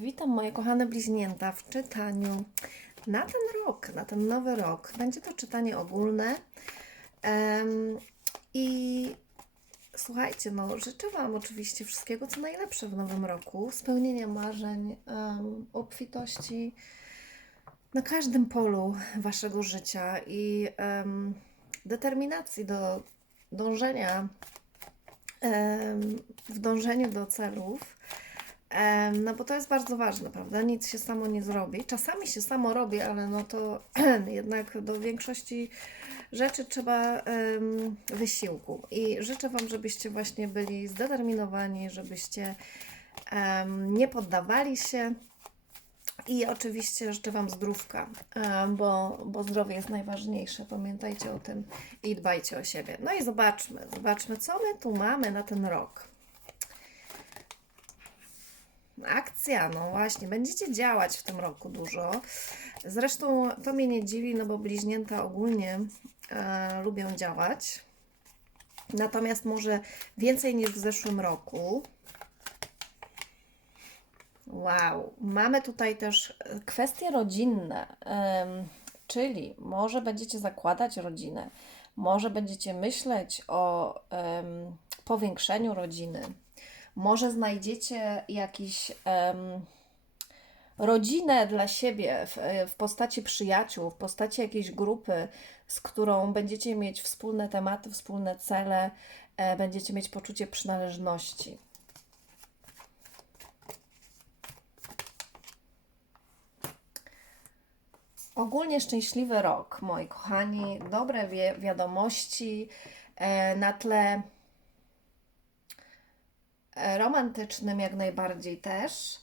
Witam moje kochane bliźnięta w czytaniu na ten rok, na ten nowy rok. Będzie to czytanie ogólne. Em, I słuchajcie, no życzę Wam oczywiście wszystkiego, co najlepsze w nowym roku. Spełnienia marzeń, em, obfitości na każdym polu Waszego życia i em, determinacji do dążenia em, w dążeniu do celów. No bo to jest bardzo ważne, prawda? Nic się samo nie zrobi. Czasami się samo robi, ale no to jednak do większości rzeczy trzeba em, wysiłku. I życzę Wam, żebyście właśnie byli zdeterminowani, żebyście em, nie poddawali się. I oczywiście życzę Wam zdrówka, bo, bo zdrowie jest najważniejsze. Pamiętajcie o tym i dbajcie o siebie. No i zobaczmy, zobaczmy, co my tu mamy na ten rok. Akcja, no właśnie, będziecie działać w tym roku dużo. Zresztą to mnie nie dziwi, no bo bliźnięta ogólnie e, lubią działać. Natomiast może więcej niż w zeszłym roku. Wow, mamy tutaj też e, kwestie rodzinne, em, czyli może będziecie zakładać rodzinę, może będziecie myśleć o em, powiększeniu rodziny, może znajdziecie jakiś em, rodzinę dla siebie w, w postaci przyjaciół, w postaci jakiejś grupy, z którą będziecie mieć wspólne tematy, wspólne cele, e, będziecie mieć poczucie przynależności. Ogólnie szczęśliwy rok, moi kochani. Dobre wie, wiadomości e, na tle romantycznym, jak najbardziej też.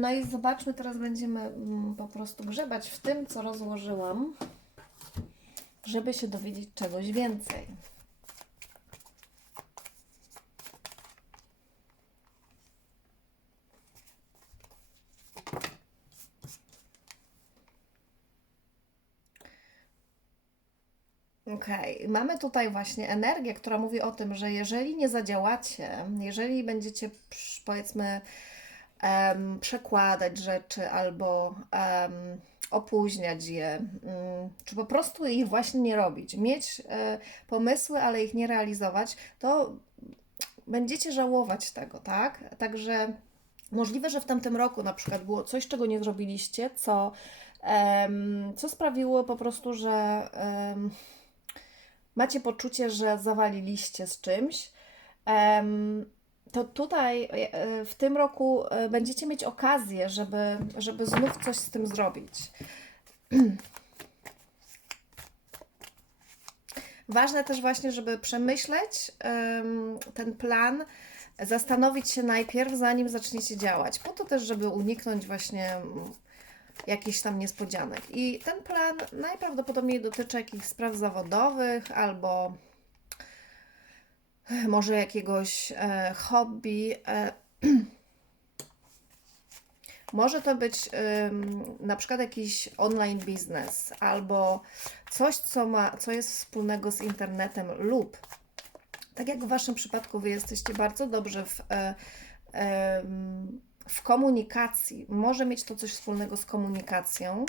No i zobaczmy, teraz będziemy mm, po prostu grzebać w tym, co rozłożyłam, żeby się dowiedzieć czegoś więcej. Okej, mamy tutaj właśnie energię, która mówi o tym, że jeżeli nie zadziałacie, jeżeli będziecie powiedzmy em, przekładać rzeczy albo em, opóźniać je, mm, czy po prostu ich właśnie nie robić, mieć e, pomysły, ale ich nie realizować, to będziecie żałować tego, tak? Także możliwe, że w tamtym roku na przykład było coś, czego nie zrobiliście, co, em, co sprawiło po prostu, że em, macie poczucie, że zawaliliście z czymś, to tutaj e, w tym roku e, będziecie mieć okazję, żeby, żeby znów coś z tym zrobić. Ważne też właśnie, żeby przemyśleć em, ten plan, zastanowić się najpierw, zanim zaczniecie działać, po to też, żeby uniknąć właśnie jakichś tam niespodzianek. I ten plan najprawdopodobniej dotyczy jakichś spraw zawodowych albo może jakiegoś e, hobby. E, może to być na przykład jakiś online biznes albo coś, co, ma, co jest wspólnego z internetem lub tak jak w Waszym przypadku Wy jesteście bardzo dobrze w, e, w komunikacji, może mieć to coś wspólnego z komunikacją.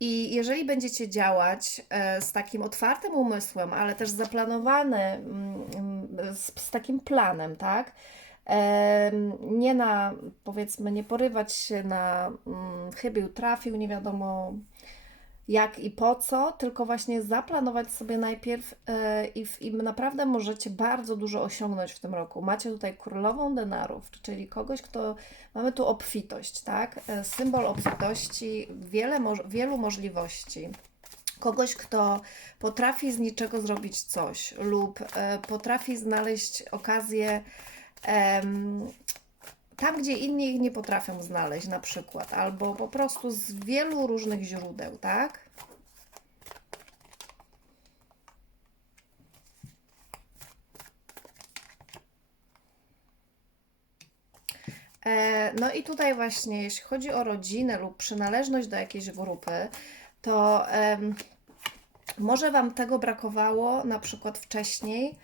I jeżeli będziecie działać e, z takim otwartym umysłem, ale też zaplanowane, mm, mm, z, z takim planem, tak? Em, Nie na, powiedzmy, nie porywać się na mm, chybił, trafił, nie wiadomo jak i po co, tylko właśnie zaplanować sobie najpierw e, i, w, i naprawdę możecie bardzo dużo osiągnąć w tym roku. Macie tutaj królową denarów, czyli kogoś, kto mamy tu obfitość, tak? E, Symbol obfitości, wiele, wielu możliwości. Kogoś, kto potrafi z niczego zrobić coś lub e, potrafi znaleźć okazję em, tam, gdzie inni ich nie potrafią znaleźć, na przykład, albo po prostu z wielu różnych źródeł, tak? E, No i tutaj właśnie, jeśli chodzi o rodzinę lub przynależność do jakiejś grupy, to może Wam tego brakowało na przykład wcześniej,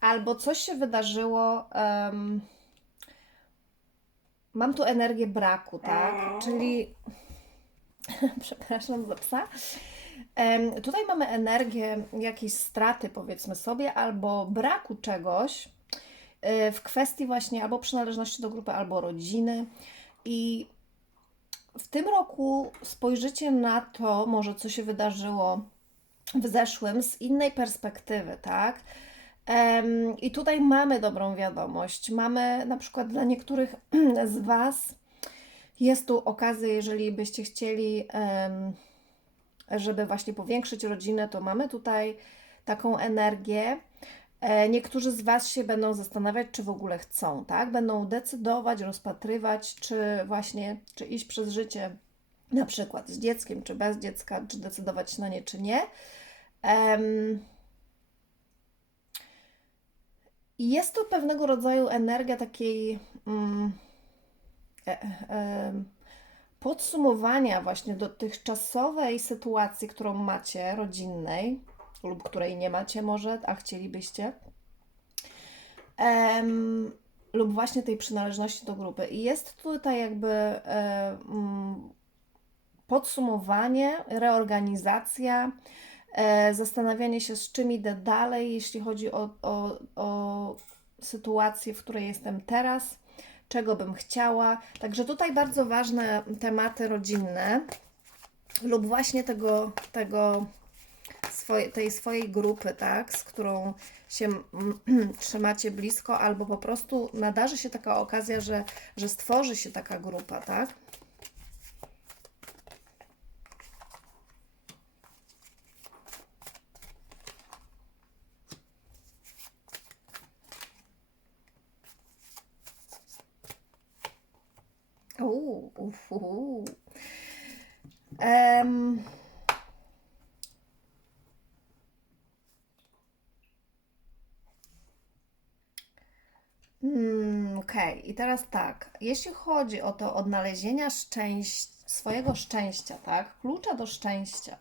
albo coś się wydarzyło. em, mam tu energię braku, tak? Czyli. Przepraszam za psa. Em, tutaj mamy energię jakiejś straty, powiedzmy sobie, albo braku czegoś e, w kwestii właśnie albo przynależności do grupy, albo rodziny. I w tym roku spojrzycie na to, może co się wydarzyło w zeszłym z innej perspektywy, tak? I tutaj mamy dobrą wiadomość. Mamy na przykład dla niektórych z Was jest tu okazja, jeżeli byście chcieli, żeby właśnie powiększyć rodzinę, to mamy tutaj taką energię. E, Niektórzy z Was się będą zastanawiać, czy w ogóle chcą, tak? Będą decydować, rozpatrywać, czy właśnie, czy iść przez życie na przykład z dzieckiem, czy bez dziecka, czy decydować na nie, czy nie. Em, i jest to pewnego rodzaju energia takiej mm, e, e, podsumowania właśnie dotychczasowej sytuacji, którą macie, rodzinnej, lub której nie macie może, a chcielibyście. Lub właśnie tej przynależności do grupy. I jest tutaj jakby e, mm, podsumowanie, reorganizacja, zastanawianie się, z czym idę dalej, jeśli chodzi o, o, o sytuację, w której jestem teraz, czego bym chciała. Także tutaj bardzo ważne tematy rodzinne lub właśnie tego, tego swoje, tej swojej grupy, tak, z którą się trzymacie blisko, albo po prostu nadarzy się taka okazja, że, że stworzy się taka grupa, tak? Uhu. Em, Mm, Okej, i teraz tak, jeśli chodzi o to odnalezienia szczęś swojego szczęścia, tak, klucza do szczęścia,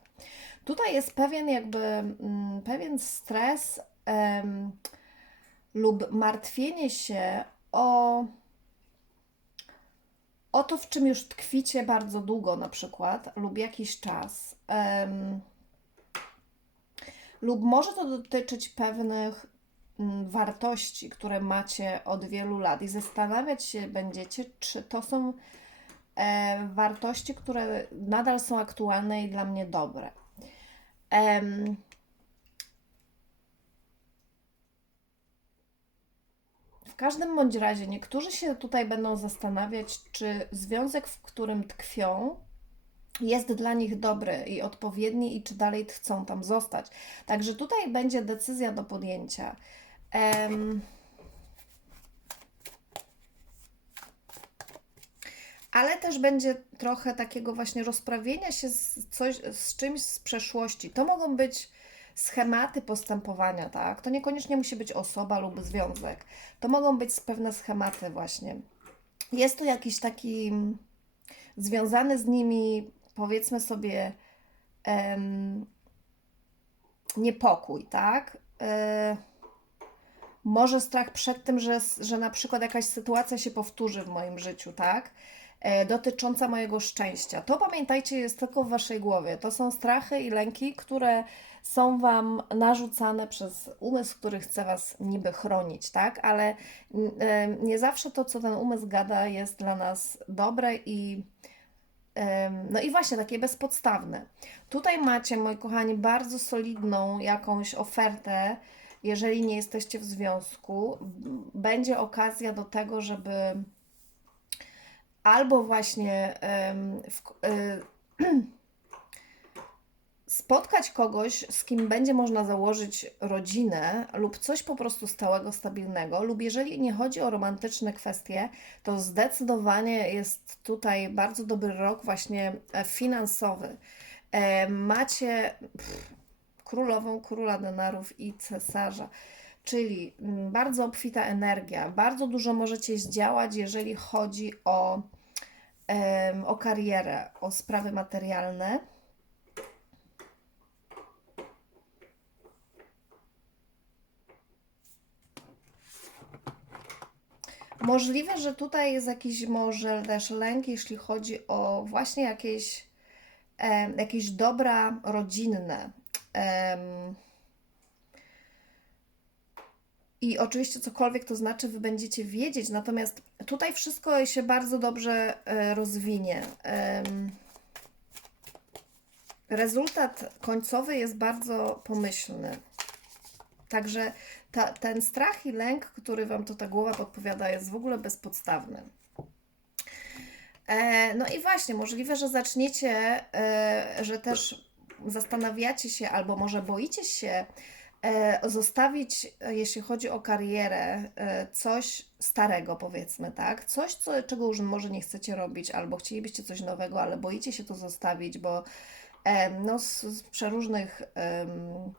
tutaj jest pewien jakby, mm, pewien stres em, lub martwienie się o, o to, w czym już tkwicie bardzo długo na przykład, lub jakiś czas. Em, lub może to dotyczyć pewnych mm, wartości, które macie od wielu lat i zastanawiać się będziecie, czy to są e, wartości, które nadal są aktualne i dla mnie dobre. W każdym bądź razie niektórzy się tutaj będą zastanawiać, czy związek, w którym tkwią, jest dla nich dobry i odpowiedni i czy dalej chcą tam zostać. Także tutaj będzie decyzja do podjęcia. Em, ale też będzie trochę takiego właśnie rozprawienia się z, coś, z czymś z przeszłości. To mogą być schematy postępowania, tak? To niekoniecznie musi być osoba lub związek. To mogą być pewne schematy właśnie. Jest tu jakiś taki związany z nimi, powiedzmy sobie, em, niepokój, tak? E, może strach przed tym, że, że na przykład jakaś sytuacja się powtórzy w moim życiu, tak? E, dotycząca mojego szczęścia. To pamiętajcie, jest tylko w waszej głowie. To są strachy i lęki, które są wam narzucane przez umysł, który chce was niby chronić, tak? Ale e, nie zawsze to, co ten umysł gada, jest dla nas dobre i No i właśnie takie bezpodstawne. Tutaj macie, moi kochani, bardzo solidną jakąś ofertę. Jeżeli nie jesteście w związku, będzie okazja do tego, żeby albo właśnie w, y, spotkać kogoś, z kim będzie można założyć rodzinę lub coś po prostu stałego, stabilnego, lub jeżeli nie chodzi o romantyczne kwestie, to zdecydowanie jest tutaj bardzo dobry rok właśnie e, finansowy. E, Macie pff, królową, króla denarów i cesarza. Czyli mm, bardzo obfita energia, bardzo dużo możecie zdziałać, jeżeli chodzi o, o karierę, o sprawy materialne. Możliwe, że tutaj jest jakiś może też lęk, jeśli chodzi o właśnie jakieś, e, jakieś dobra rodzinne. Em, I oczywiście cokolwiek to znaczy, wy będziecie wiedzieć, natomiast tutaj wszystko się bardzo dobrze e, rozwinie. Rezultat końcowy jest bardzo pomyślny. Także ta, ten strach i lęk, który Wam to ta głowa podpowiada, jest w ogóle bezpodstawny. E, no i właśnie, możliwe, że zaczniecie, e, że też zastanawiacie się, albo może boicie się e, zostawić, e, jeśli chodzi o karierę, e, coś starego, powiedzmy, tak? Coś, co, czego już może nie chcecie robić, albo chcielibyście coś nowego, ale boicie się to zostawić, bo e, no, z, z przeróżnych em,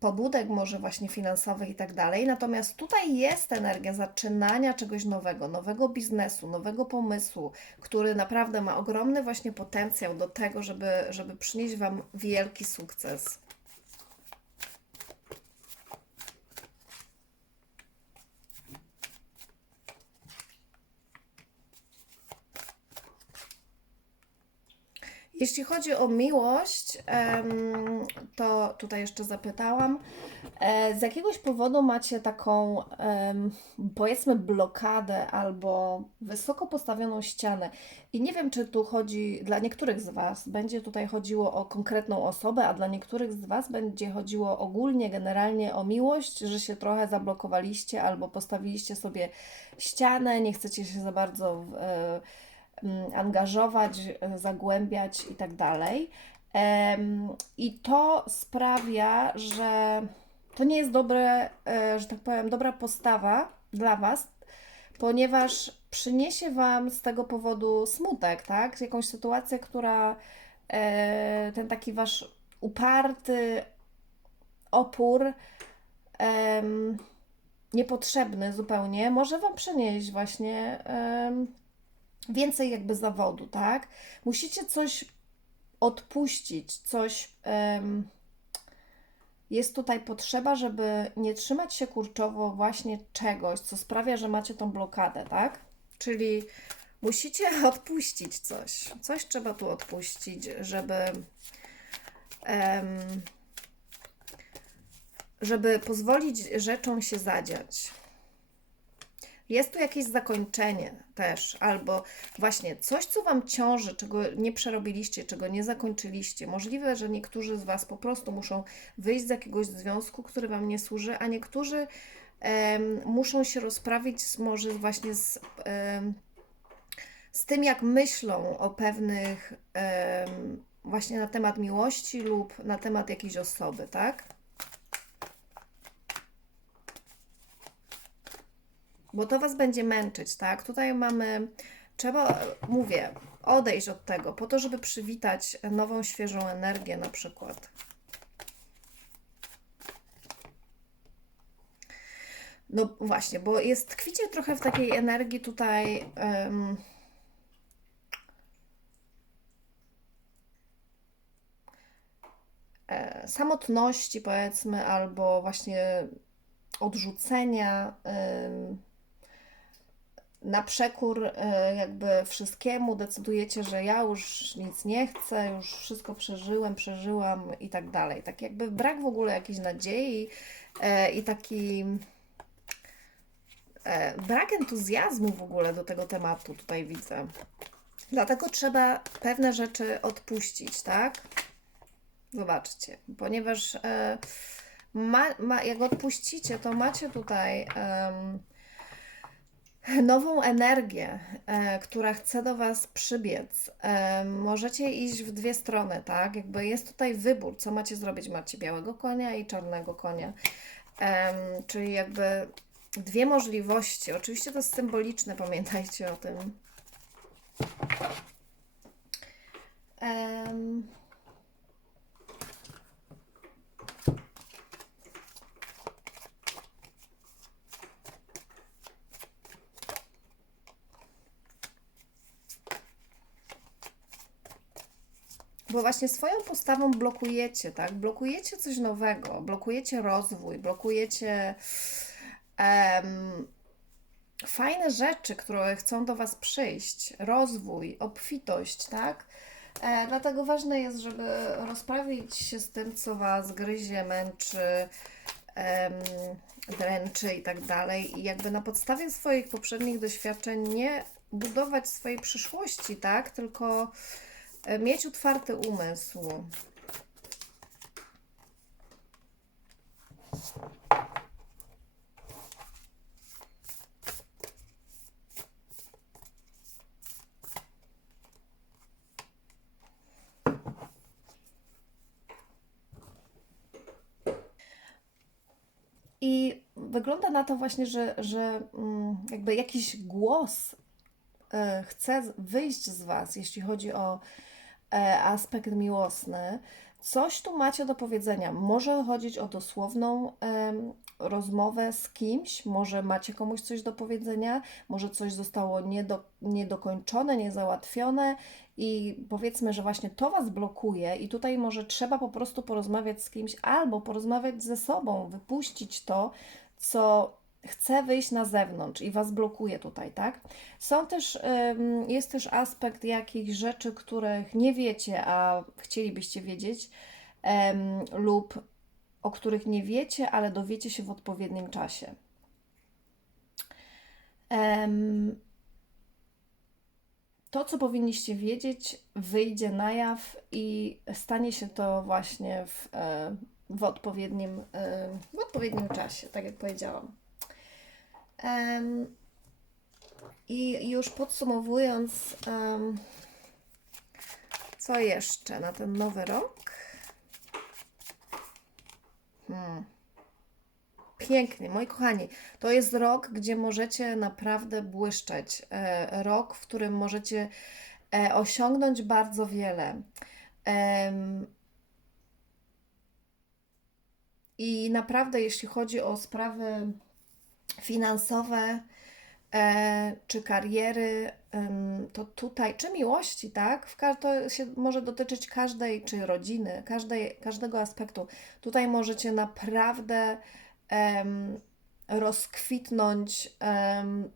pobudek, może właśnie finansowych i tak dalej. Natomiast tutaj jest energia zaczynania czegoś nowego, nowego biznesu, nowego pomysłu, który naprawdę ma ogromny właśnie potencjał do tego, żeby, żeby przynieść Wam wielki sukces. Jeśli chodzi o miłość, to tutaj jeszcze zapytałam, e, z jakiegoś powodu macie taką, powiedzmy, blokadę albo wysoko postawioną ścianę. I nie wiem, czy tu chodzi, dla niektórych z Was będzie tutaj chodziło o konkretną osobę, a dla niektórych z Was będzie chodziło ogólnie, generalnie o miłość, że się trochę zablokowaliście albo postawiliście sobie ścianę, nie chcecie się za bardzo w, e, angażować, e, zagłębiać i tak dalej. I to sprawia, że to nie jest dobre, e, że tak powiem, dobra postawa dla Was, ponieważ przyniesie Wam z tego powodu smutek, tak? Jakąś sytuację, która e, ten taki Wasz uparty opór niepotrzebny zupełnie może Wam przynieść właśnie więcej jakby zawodu, tak? Musicie coś odpuścić, coś. em, jest tutaj potrzeba, żeby nie trzymać się kurczowo właśnie czegoś, co sprawia, że macie tą blokadę, tak? Czyli musicie odpuścić coś. Coś trzeba tu odpuścić, żeby. em, żeby pozwolić rzeczom się zadziać. Jest tu jakieś zakończenie też, albo właśnie coś, co Wam ciąży, czego nie przerobiliście, czego nie zakończyliście. Możliwe, że niektórzy z Was po prostu muszą wyjść z jakiegoś związku, który Wam nie służy, a niektórzy muszą się rozprawić może właśnie z, z tym, jak myślą o pewnych właśnie na temat miłości lub na temat jakiejś osoby, tak? Bo to Was będzie męczyć, tak? Tutaj mamy, trzeba, mówię, odejść od tego, po to, żeby przywitać nową, świeżą energię na przykład. No właśnie, bo jest tkwicie trochę w takiej energii tutaj. e, samotności, powiedzmy, albo właśnie odrzucenia. Na przekór e, jakby wszystkiemu decydujecie, że ja już nic nie chcę, już wszystko przeżyłem, przeżyłam i tak dalej. Tak jakby brak w ogóle jakiejś nadziei e, i taki e, brak entuzjazmu w ogóle do tego tematu tutaj widzę. Dlatego trzeba pewne rzeczy odpuścić, tak? Zobaczcie, ponieważ ma, ma, jak odpuścicie, to macie tutaj em, nową energię, e, która chce do Was przybiec. E, możecie iść w dwie strony, tak? Jakby jest tutaj wybór, co macie zrobić. Macie białego konia i czarnego konia. Em, czyli jakby dwie możliwości. Oczywiście to jest symboliczne, pamiętajcie o tym. Em, Bo właśnie swoją postawą blokujecie, tak? Blokujecie coś nowego, blokujecie rozwój, blokujecie em, fajne rzeczy, które chcą do Was przyjść, rozwój, obfitość, tak? E, dlatego ważne jest, żeby rozprawić się z tym, co Was gryzie, męczy, em, dręczy i tak dalej. I jakby na podstawie swoich poprzednich doświadczeń nie budować swojej przyszłości, tak? Tylko mieć otwarty umysł. I wygląda na to właśnie, że, że mm, jakby jakiś głos e, chce wyjść z Was, jeśli chodzi o e, aspekt miłosny. Coś tu macie do powiedzenia. Może chodzić o dosłowną rozmowę z kimś, może macie komuś coś do powiedzenia, może coś zostało niedo, niedokończone, niezałatwione i powiedzmy, że właśnie to Was blokuje i tutaj może trzeba po prostu porozmawiać z kimś albo porozmawiać ze sobą, wypuścić to, co chce wyjść na zewnątrz i Was blokuje tutaj, tak? Są też, jest też aspekt jakichś rzeczy, których nie wiecie, a chcielibyście wiedzieć, lub o których nie wiecie, ale dowiecie się w odpowiednim czasie. To, co powinniście wiedzieć, wyjdzie na jaw i stanie się to właśnie w, e, w, odpowiednim, e, w odpowiednim czasie, tak jak powiedziałam. I już podsumowując, co jeszcze na ten nowy rok? Hmm. Pięknie, moi kochani. To jest rok, gdzie możecie naprawdę błyszczeć. E, Rok, w którym możecie e, osiągnąć bardzo wiele. I naprawdę, jeśli chodzi o sprawy finansowe, e, czy kariery, to tutaj, czy miłości, tak? To się może dotyczyć każdej, czy rodziny, każdej, każdego aspektu. Tutaj możecie naprawdę rozkwitnąć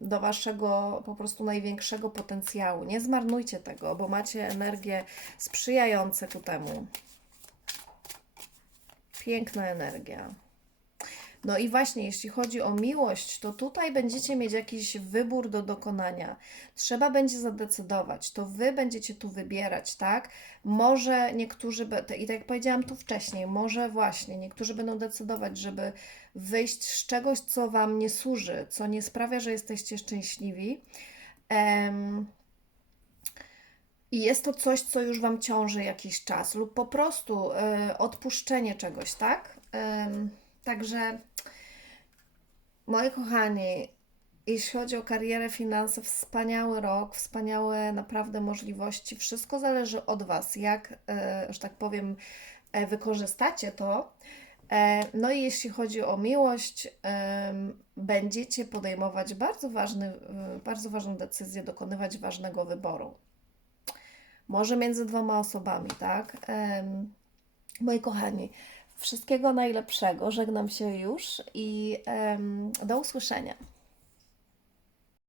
do waszego po prostu największego potencjału. Nie zmarnujcie tego, bo macie energię sprzyjające ku temu. Piękna energia. No i właśnie, jeśli chodzi o miłość, to tutaj będziecie mieć jakiś wybór do dokonania. Trzeba będzie zadecydować, to wy będziecie tu wybierać, tak? Może niektórzy, i tak jak powiedziałam tu wcześniej, może właśnie niektórzy będą decydować, żeby wyjść z czegoś, co wam nie służy, co nie sprawia, że jesteście szczęśliwi. Em, i jest to coś, co już Wam ciąży jakiś czas, lub po prostu e, odpuszczenie czegoś, tak? Em, także, moi kochani, jeśli chodzi o karierę, finanse, wspaniały rok, wspaniałe naprawdę możliwości. Wszystko zależy od Was, jak, e, że tak powiem, e, wykorzystacie to. E, No i jeśli chodzi o miłość, będziecie podejmować bardzo ważny, bardzo ważną decyzję, dokonywać ważnego wyboru. Może między dwoma osobami, tak? Moi kochani, wszystkiego najlepszego. Żegnam się już i em, do usłyszenia.